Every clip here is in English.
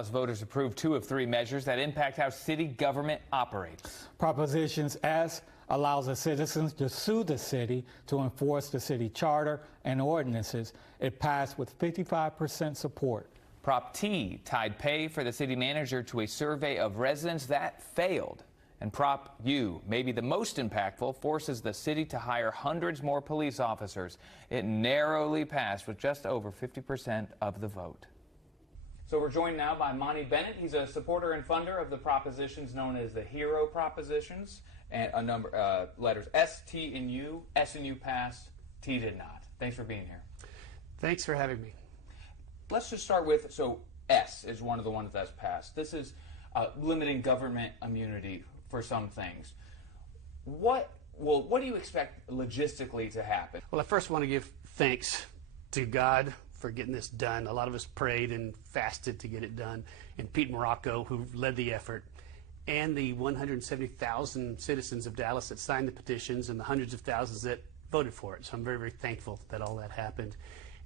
Dallas voters approved 2 of 3 measures that impact how city government operates. Propositions S allows the citizens to sue the city to enforce the city charter and ordinances. It passed with 55% support. Prop T tied pay for the city manager to a survey of residents that failed. And Prop U, maybe the most impactful, forces the city to hire hundreds more police officers. It narrowly passed with just over 50% of the vote. So we're joined now by Monty Bennett. He's a supporter and funder of the propositions known as the HERO propositions, and a number letters S, T, and U. S and U passed, T did not. Thanks for being here. Thanks for having me. Let's just start with, so S is one of the ones that's passed. This is limiting government immunity for some things. What do you expect logistically to happen? Well, I first want to give thanks to God for getting this done. A lot of us prayed and fasted to get it done, and Pete Morocco, who led the effort, and the 170,000 citizens of Dallas that signed the petitions and the hundreds of thousands that voted for it. So I'm very, very thankful that all that happened.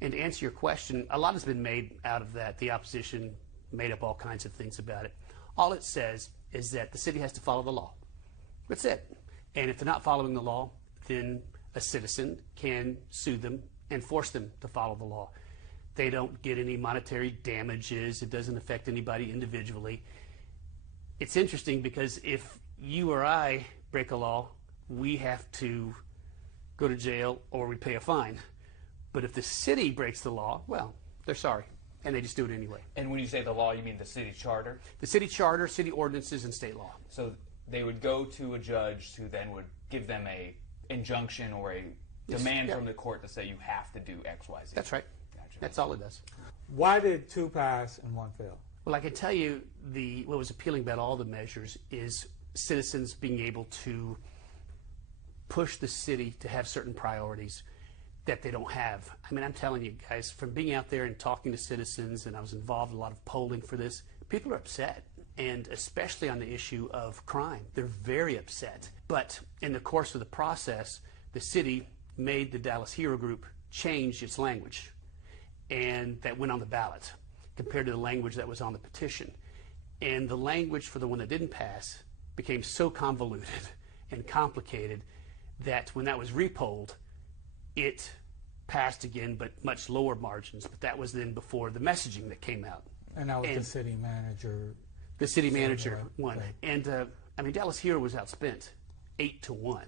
And to answer your question, a lot has been made out of that. The opposition made up all kinds of things about it. All it says is that the city has to follow the law. That's it. And if they're not following the law, then a citizen can sue them and force them to follow the law. They don't get any monetary damages. It doesn't affect anybody individually. It's interesting because if you or I break a law, we have to go to jail or we pay a fine. But if the city breaks the law, well, they're sorry, and they just do it anyway. And when you say the law, you mean the city charter? The city charter, city ordinances, and state law. So they would go to a judge who then would give them a injunction or a demand from the court to say you have to do X, Y, Z. That's right. Gotcha. That's all it does. Why did 2 pass and 1 fail? Well, I can tell you what was appealing about all the measures is citizens being able to push the city to have certain priorities that they don't have. I mean, I'm telling you guys, from being out there and talking to citizens, and I was involved in a lot of polling for this, people are upset, and especially on the issue of crime. They're very upset. But in the course of the process, the city made the Dallas HERO Group change its language, and that went on the ballot compared to the language that was on the petition. And the language for the one that didn't pass became so convoluted and complicated that when that was repolled, it passed again, but much lower margins. But that was then before the messaging that came out. And that was the city manager. The city manager won. And I mean, Dallas HERO was outspent 8-1.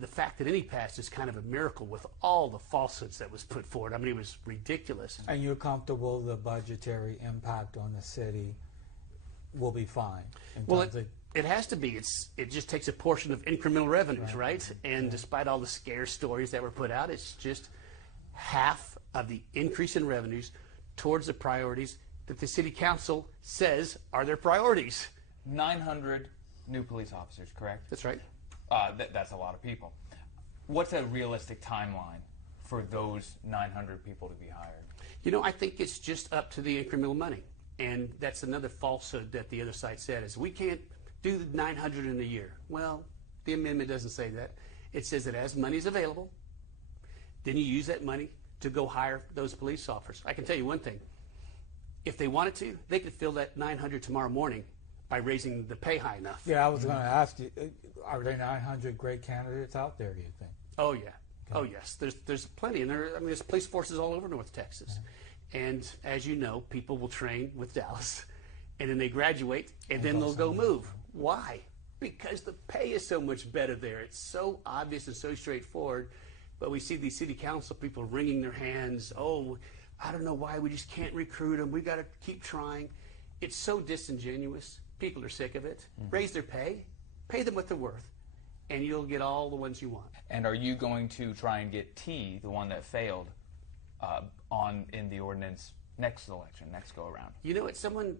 The fact that any passed is kind of a miracle with all the falsehoods that was put forward. I mean, it was ridiculous. And you're comfortable the budgetary impact on the city will be fine? Well, it has to be. It just takes a portion of incremental revenues, right? And despite all the scare stories that were put out, it's just half of the increase in revenues towards the priorities that the city council says are their priorities. 900 new police officers, correct? That's right. That's a lot of people. What's a realistic timeline for those 900 people to be hired? You know, I think it's just up to the incremental money. And that's another falsehood that the other side said is we can't do the 900 in a year. Well, the amendment doesn't say that. It says that as money is available, then you use that money to go hire those police officers. I can tell you one thing. If they wanted to, they could fill that 900 tomorrow morning by raising the pay high enough. Yeah, I was going to ask you, are there 900 great candidates out there, do you think? Oh, yeah. Okay. Oh, yes. There's plenty. And there's police forces all over North Texas. Okay. And as you know, people will train with Dallas, and then they graduate, and then they'll go move. Why? Because the pay is so much better there. It's so obvious and so straightforward. But we see these city council people wringing their hands. Oh, I don't know why. We just can't recruit them. We got to keep trying. It's so disingenuous. People are sick of it. Raise their pay. Pay them what they're worth. And you'll get all the ones you want. And are you going to try and get T, the one that failed, on in the ordinance next election, next go around? You know what? Someone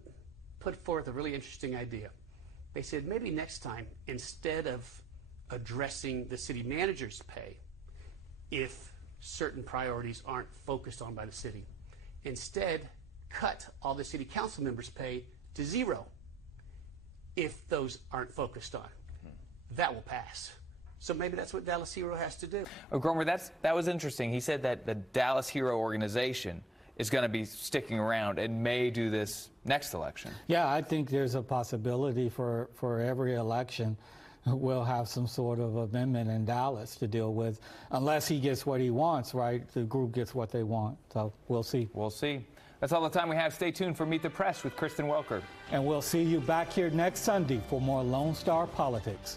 put forth a really interesting idea. They said maybe next time, instead of addressing the city manager's pay, if certain priorities aren't focused on by the city, instead cut all the city council members' pay to 0 if those aren't focused on. That will pass. So maybe that's what Dallas HERO has to do. Gromer, that was interesting. He said that the Dallas HERO organization is going to be sticking around and may do this next election. Yeah, I think there's a possibility for every election we'll have some sort of amendment in Dallas to deal with, unless he gets what he wants, right? The group gets what they want. So we'll see. We'll see. That's all the time we have. Stay tuned for Meet the Press with Kristen Welker. And we'll see you back here next Sunday for more Lone Star Politics.